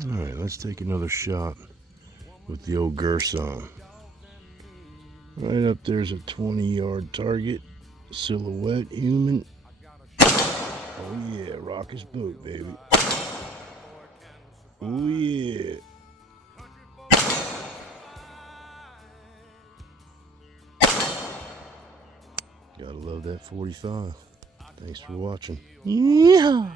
Alright, let's take another shot with the old Girsan. Right up there's a 20-yard target. Silhouette human. Oh yeah, rock his boat, baby. Oh yeah. Gotta love that 45. Thanks for watching. Yeah.